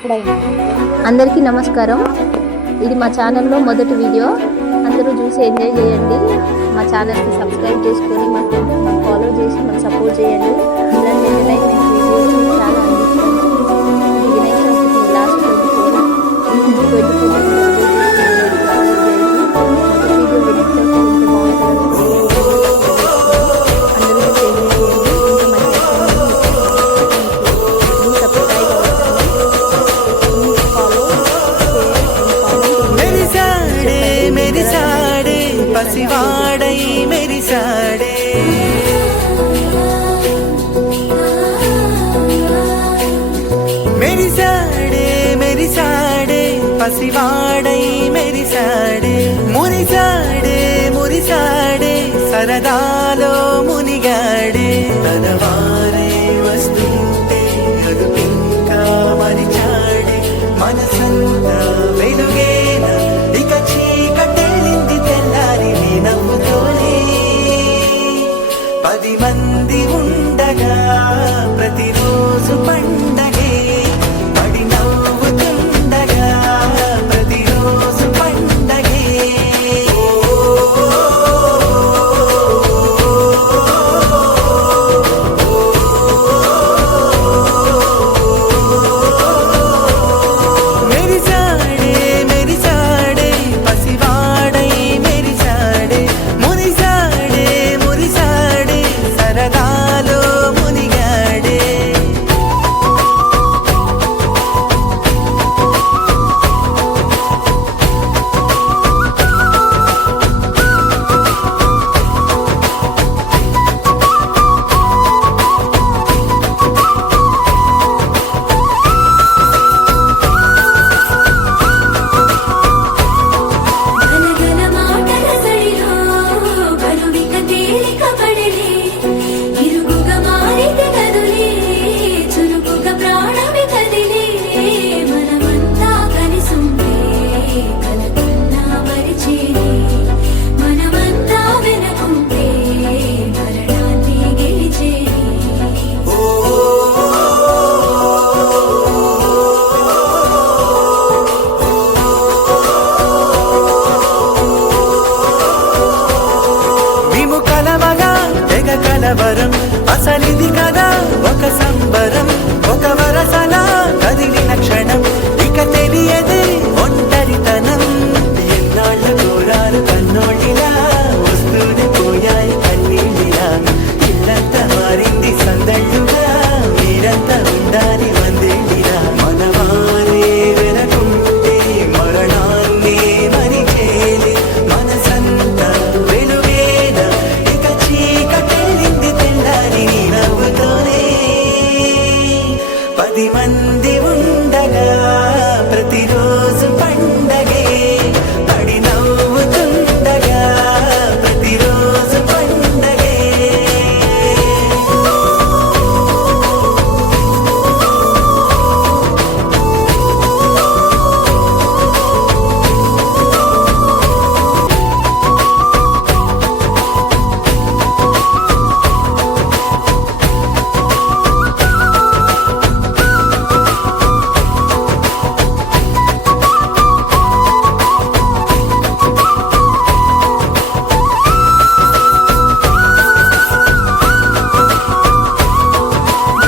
అందరికీ నమస్కారం. ఇది మా ఛానల్లో మొదటి వీడియో. అందరూ చూసి ఎంజాయ్ చేయండి. మా ఛానల్కి సబ్స్క్రైబ్ చేసుకొని మాకు ఫాలో చేసి మాకు సపోర్ట్ చేయండి. ఇలాంటి ఎంటర్టైన్మెంట్ వీడియోస్ మీకు చాలా అందిస్తాను. ఇది వినాయక చవితి లాస్ట్ 24 पसिवाड़ै मेरी साड़े मेरी साड़े मेरी साड़े पसिवाड़ै मेरी साड़े मुरी साड़े सरदालो मुनिगाड़े तनवारे वस्तुंटे अदुपिंका मरिचाड़े मनसंता वेलुगेना इक चीकटेल्लिंदी तेल्लारी नी नव्वुतोने 10 మంది ఉండగా ప్రతిరోజు పండగే పడి నవ్వుతుండగా ప్రతిరోజు పండగే मेरी साड़े पसिवाड़ै मेरी साड़े मुरी साड़े सरदालो मुनिगाड़े గనగన మాటల సడిలో బరువిక తేలిక పడలే ఇరుగుగా మారితే కదులే చురుకుగా ప్రాణమి కదిలే మనమంతా కలిసుంటే కలకన్నా మరిచేనే మనమంతా వెనకుంటే మరణాన్ని గెలిచేనే మేము కలవగా తెగ కలవరం అసలిది కదా ఒక సంబరం ఒక వరసలా కదిలిన క్షణం ఇక తెలియదే ఒంటరితనం ఎన్నాళ్ళ కోరాలు కన్నోళ్ళిలా వస్తూనే పోయాయి కన్నీళ్ళిలా ఇల్లంతా మారింది సందళ్ళుగా మీరంతా ఉండాలి వందేళ్ళిలా మనవారే వెనకుంటే మరణాన్ని మరిచేది మనసంతా వెలుగేనా ఇక చీకటెళ్ళింది తెల్లారి నీ నవ్వుతోనే 10 మంది ఉండగా ప్రతిరోజు పండగే పడి నవ్వుతుండగా ప్రతిరోజు పండగే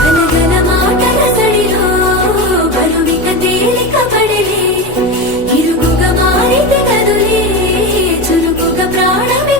గనగన మాటల సడిలో బరువిక తేలిక పడలే ఇరుగుగా మారితే కదులే చురుకుగా ప్రాణమి